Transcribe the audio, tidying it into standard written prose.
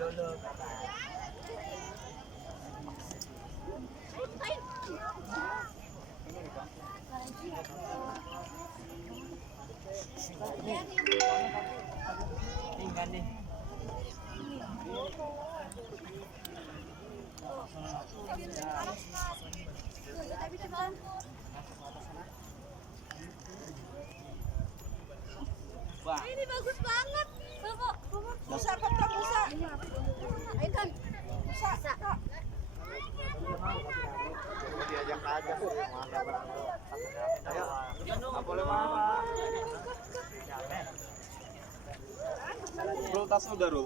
Tinggal nih. Ini bagus banget. Busa apa Kak? Busa. Ayo kan. Busa. Kak. Diajak aja sih. Ayo. Enggak boleh marah. Bro, tasnya udah, Bro.